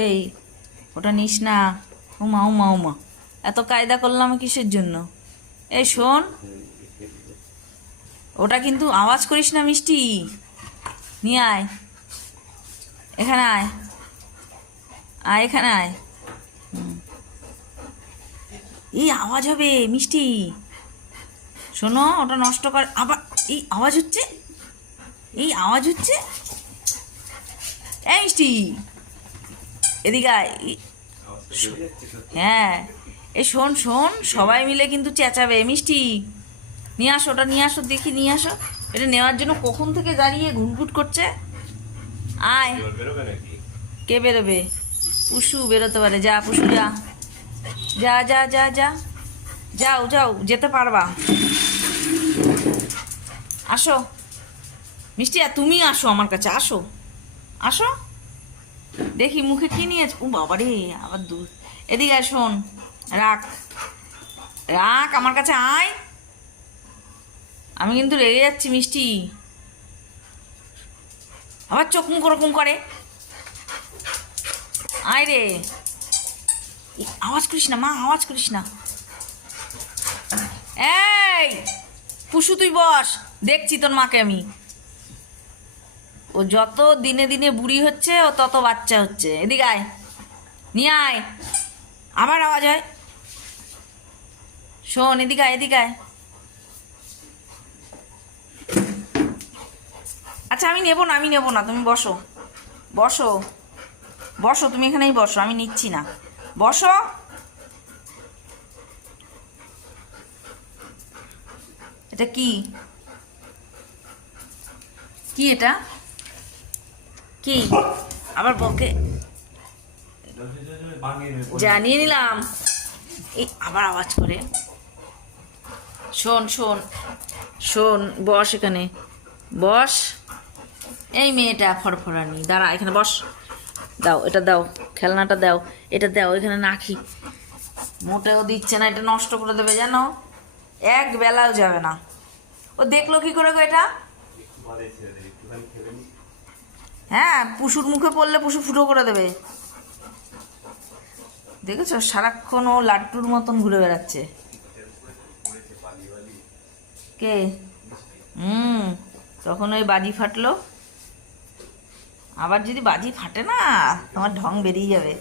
এই, ওটা নিস না। উমা উমা উমা, এত কায়দা করলাম কিসের জন্য? এই শোন, ওটা কিন্তু আওয়াজ করিস না মিষ্টি। নিয়ে আয়, এখানে আয়, আয় এখানে আয়। এই আওয়াজ হবে মিষ্টি। শোনো, ওটা নষ্ট কর আবার। এই আওয়াজ হচ্ছে, এই আওয়াজ হচ্ছে। এই মিষ্টি, এদিকে আয়। হ্যাঁ, এই শোন শোন, সবাই মিলে কিন্তু চেঁচাবে। মিষ্টি নিয়ে আসো, ওটা নিয়ে আসো, দেখি নিয়ে আসো। এটা নেওয়ার জন্য কখন থেকে দাঁড়িয়ে ঘুটঘুট করছে। আয়। কে বেরোবে? পুষু বেরোতে পারে। যা পুষু, যা যা যা যা যা, যাও যাও, যেতে পারবা। আসো মিষ্টি, আর তুমি আসো আমার কাছে, আসো আসো। দেখি মুখে কি নিয়েছ। ও বাবারে, আবার দূর। এদিকে আয়, শোন, রাখ রাখ, আমার কাছে আয়। আমি কিন্তু রেগে যাচ্ছি মিষ্টি। আবার চোখ মুখ ওরকম করে। আয় রে। আওয়াজ করিস না মা, আওয়াজ করিস না। এই পুষু, তুই বস, দেখছি তোর মাকে আমি। ও যত দিনে দিনে বুড়ি হচ্ছে, ও তত বাচ্চা হচ্ছে। এদিকে আয়, নিয়ে আয়। আবার আওয়াজ হয়। শোন, এদিকে আয়, এদিকে আয়। আচ্ছা আমি নেবো না, আমি নেবো না, তুমি বসো বসো বসো, তুমি এখানেই বসো, আমি নিচ্ছি না। বসো। এটা কি? কি এটা? কি আবার বকে? জানিয়ে নিলাম। এই আবার আওয়াজ করে। শোন শোন শোন, বস এখানে, বস। এই মেয়েটা ফরফরানি, দাঁড়া এখানে বস। দাও, এটা দাও, খেলনাটা দাও, এটা দাও, এখানে নাখি। মোটেও দিচ্ছে না, এটা নষ্ট করে দেবে জানো, এক বেলাও যাবে না। ও দেখলো কি করে গো এটা? হ্যাঁ, পুশুর মুখে পড়লে পুষু ফুটো করে দেবে। দেখেছো, সারাক্ষণ ও লাড্ডুর মতন ঘুরে বেড়াচ্ছে। কে? তখন ওই বাজি ফাটলো। আবার যদি বাজি ফাটে না, তোমার ঢং বেরিয়ে যাবে।